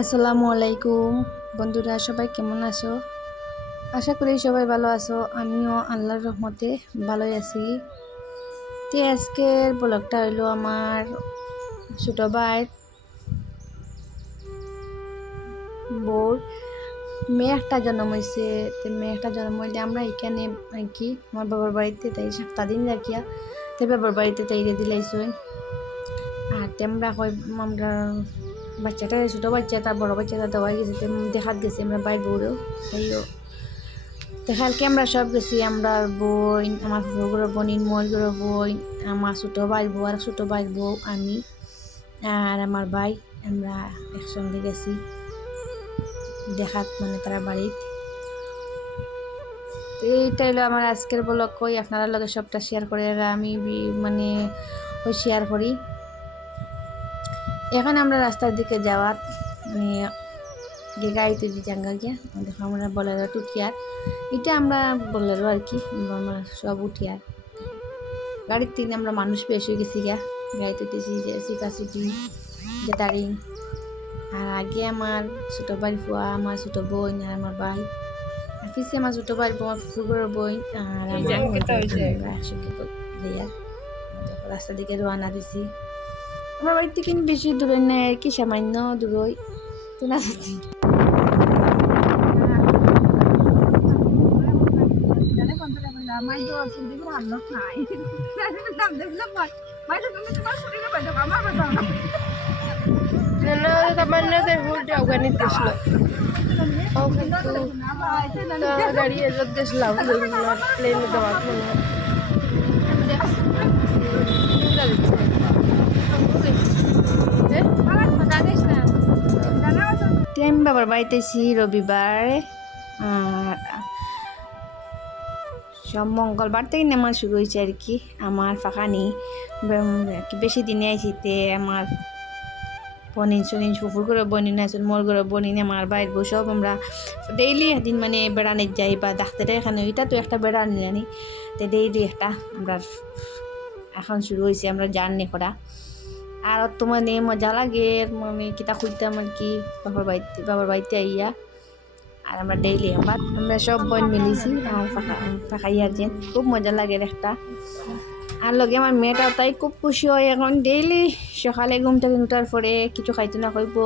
আসসালামু আলাইকুম বন্ধুরা, সবাই কেমন আছো? আশা করি সবাই ভালো আছো। আমিও আল্লাহর রহমতে ভালোই আছি। তো আজকের ব্লগটা হইলো আমার ছোট ভাইয়ের বউর মেয়ে একটা জন্ম হয়েছে। তো মেয়ে একটা জন্ম হইলে আমরা এখানে আর কি আমার বাবার বাড়িতে তাই সপ্তাহ দিন রাখিয়া তো বাবার বাড়িতে তাই দিলাইছো। আর তেমরা হয় আমরা বাচ্চাটা ছোটো বাচ্চাটা বড় বাচ্চাটা দেওয়া গেছে, দেখাত গেছি আমরা বাইর বউরেও তাইও তো কালকে আমরা সব গেছি। আমরা বই, আমার ফুফুর বোন, মোর বই, আমার ছোটো ভাইয়ের বউ আর ছোটো ভাইয়ের বউ, আমি আর আমার ভাই, আমরা একসঙ্গে গেছি দেখাত মানে তারা বাড়িত। তো এইটা হলো আমার আজকের ব্লগ। কই আপনারা লগে সবটা শেয়ার করে আমি মানে ওই শেয়ার করি। এখন আমরা রাস্তার দিকে যাওয়ার মানে গাড়িতে জাঙ্গা গিয়া দেখো আমরা বলেরো টুকিয়ার, এটা আমরা বলেরো আর কি আমরা সব উঠিয়ার গাড়ির তিন আমরা মানুষ বেশ হয়ে গেছি গিয়া গাড়িতে উঠেছি যে সিটি গ্যাদারিং। আর আগে আমার ছোটো ভাই ফুয়া, আমার ছোটো বোন আর আমার ভাই, আর পিছিয়ে আমার ছোটো ভাই বোন, ফুগুরের বোন আর আমরা একসঙ্গে যাইয়া দেখো রাস্তার দিকে রওনা দিছি। আমার বাড়ির থেকে বেশি দূরে নেই আর কি, সামান্য দূরই তো না। দাঁড়িয়ে গেছিলাম প্লেনে দেওয়ার আমি বাবার বাড়িতেছি রবিবার, আর সব মঙ্গলবার থেকে নেওয়া শুরু হয়েছে আর কি। আমার ফাঁকা নেই, বেশি দিনে আইসিতে আমার বনিন সনিন ফুফুর করে বনিন আছে, মোর করে বনিন, আমার বাইর বউ সব আমরা ডেইলি একদিন মানে বেড়ানে যাই বা ডাক্তারে এখানে ওইটা তো একটা বেড়ানি জানি। তো ডেইলি একটা আমরা এখন শুরু হয়েছে আমরা জার্নি করা। আর তো মানে মজা লাগে মানে কিতা খুঁজতাম আর কি বাবার বাড়িতে আইয়া। আর আমরা ডেইলি আমরা সব বোন মিলিছি আর ফাঁকাইয়ার যেন খুব মজা লাগে একটা। আর লগে আমার মেয়েটাও তাই খুব খুশি হয় এখন। ডেইলি সকালে ঘুম থেকে উঠার পরে কিছু খাইতে না কইব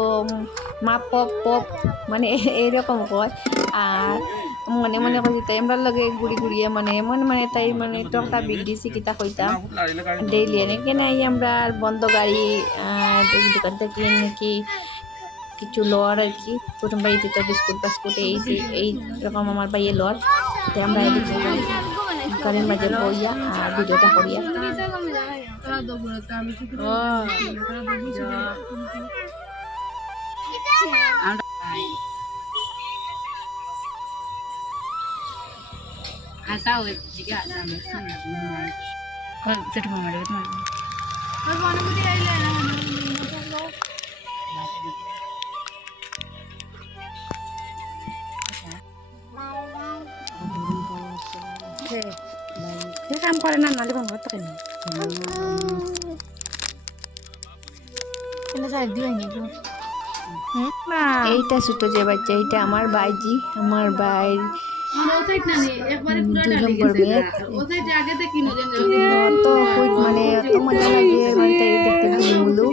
মা পপ পপ মানে এইরকম কয়। আর মনে মনে কইছি তাই আমরা লগে ঘুরিয়ে মানে মনে মানে তাই মানে টকটা বিল দিছি কিতা কইতাম ডেইলি এনেকে নাই আমরা বন্ধ গাড়ি দোকান থেকে নাকি কিছু লর আর কি। প্রথম বাড়িতে তো বিস্কুট বাস্কুট এই রকম আমার বাইয়ে লর, তাই আমরা এদিকে গাড়ির মাঝে বইয়া আর ভিডিওটা করিয়া কাম করে না নালে মনে হতো কেন এইটা ছোট যে বাচ্চা, এইটা আমার বাইজি, আমার ভাই 2 নম্বর মেয়ে। তো মানে এত মজা লাগে মানে তাই দেখতে বুলু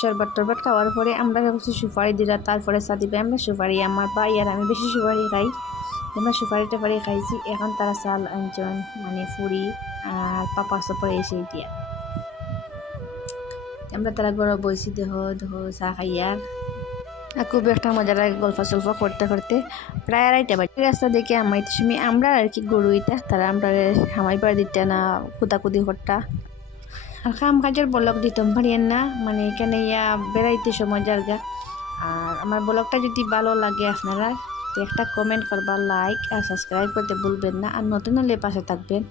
শরবত টরবত খাওয়ার পরে আমরা কিছু সুপারি দিলা, তারপরে সাথে আমরা সুপারি, আমার ভাই আর আমি বেশি সুপারি খাই। আমরা সুপারি টাপারি খাইছি। এখন তারা চাল আনজন মানে ফুরি আর পাপা সাপড়ে এসে দিয়া আমরা তারা ঘরে বইছি দেহ দেহ চা খাইয়ার। আর খুব একটা মজা লাগে গল্প সল্প করতে করতে। প্রায় 2:30 বাজে রাস্তা দেখে আমাইতে সময় আমরা আর কি গরু ইটা তারা আমরা হামাইবার দিতে না কুদাকুদি করতা। আর কাম কাজের ব্লগ দিতাম পারিয়েন না মানে এখানে ইয়া বেড়াইতে সময় জায়গা। আর আমার ব্লগটা যদি ভালো লাগে আপনারা তো একটা কমেন্ট করবা, লাইক আর সাবস্ক্রাইব করতে ভুলবেন না। আর নতুন হলে পাশে থাকবেন।